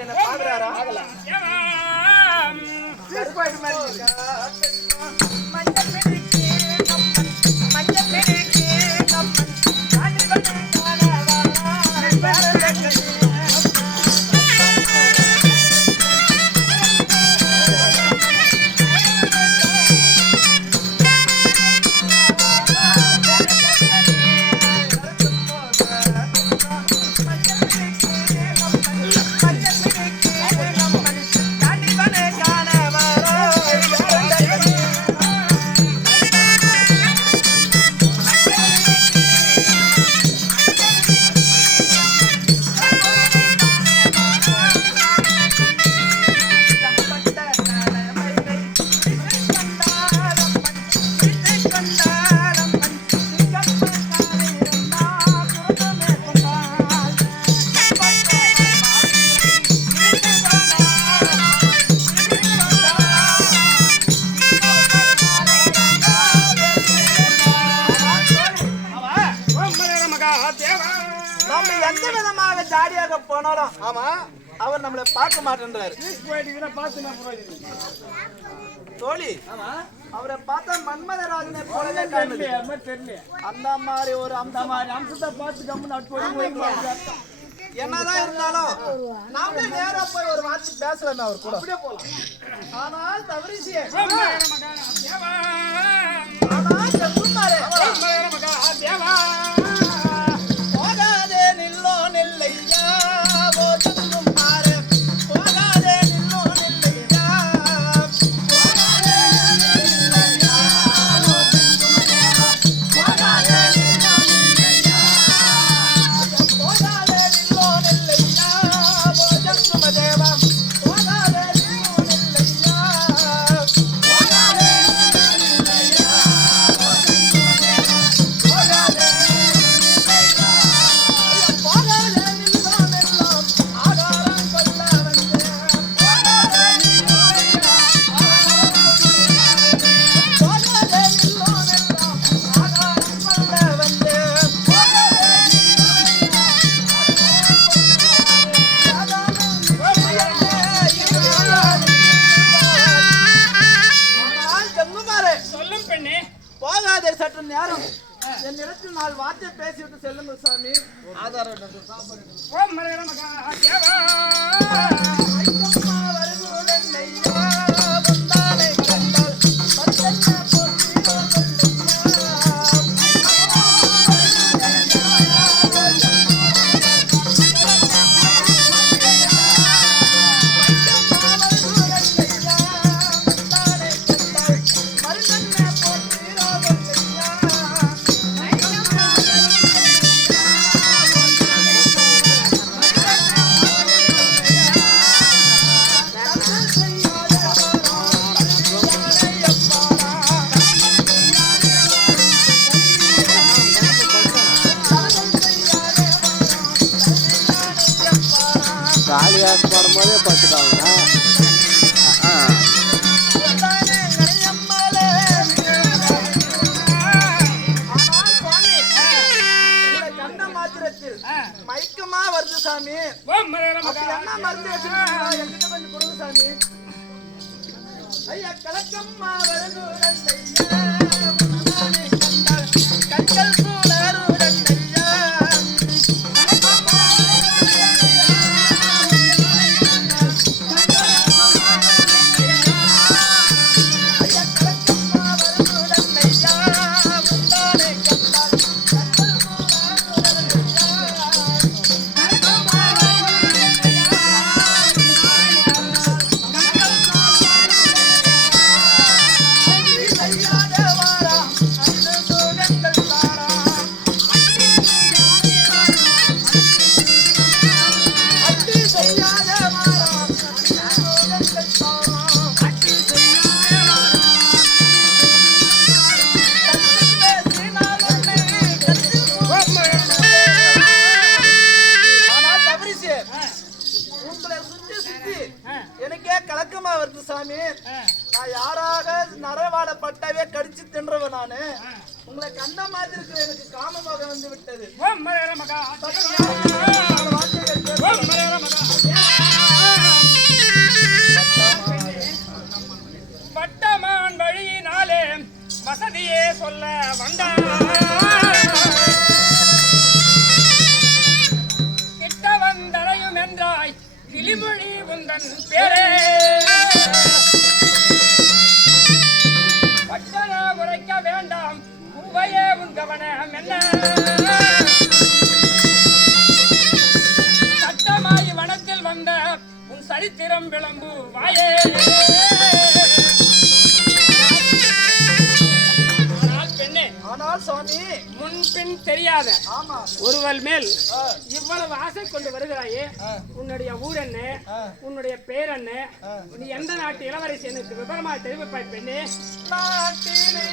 தங்குமார் என்ன பாக்குறாரா? போனாலும் ஆமா அவர் நம்மளை பார்க்க மாட்டேன்றாரு. தோழி அவரை பார்த்தா மன்மதராஜனை போலவே தெரியல. அந்த மாதிரி ஒரு அம்சத்தை பார்த்து என்னதான் இருந்தாலும் நாமளே நேரா போய் ஒரு வார்த்தை பேசலாம் அவர் கூட அப்படியே போலாம். ஆனால் தவறிசியே போகாதே நில்லோ நெல்லையா சற்று நேரம் என்னிடத்தில் நாலு வார்த்தை பேசிவிட்டு செல்லுங்கள் சாமி. ஆதாரம் காளியாஸ் வரும்போதே பார்த்துட்டாங்க. கண்ட மாத்திரத்தில் மயக்கமா வருது சாமி. என்ன மருந்து என்கிட்ட கொஞ்சம் கொடுங்க சாமி. ஐயா கலக்கம்மா வருது கண்கள் எனக்கே கலக்கமா வருது சாமி. நான் யாராக நரவாடப்பட்டவே கடிச்சு தின்றவன் நானு. உங்களை கண்ட மாதிரி இருக்கிற எனக்கு காமமாக வந்து விட்டது. சொல்ல வந்தா கிட்ட வந்தடையும் என்றாய் கிளிமொழி உந்தன் பேரே பட்டன உரைக்க வேண்டாம் உவையே உன் கவனம் என்ன சட்டமாய் வனத்தில் வந்த உன் சரித்திரம் விளம்பு வாயே ஆனால் சுவாமி முன்பின் தெரியாத ஆமா ஒருவள் மேல் இவ்வளவு ஆசை கொண்டு வருகிறாயே உன்னுடைய ஊர் என்ன உன்னுடைய பேர் என்ன நீ எந்த நாட்டு இளவரசி எனக்கு விவரமாக தெரிவிப்பாய் பெண்ணே நாட்டிலே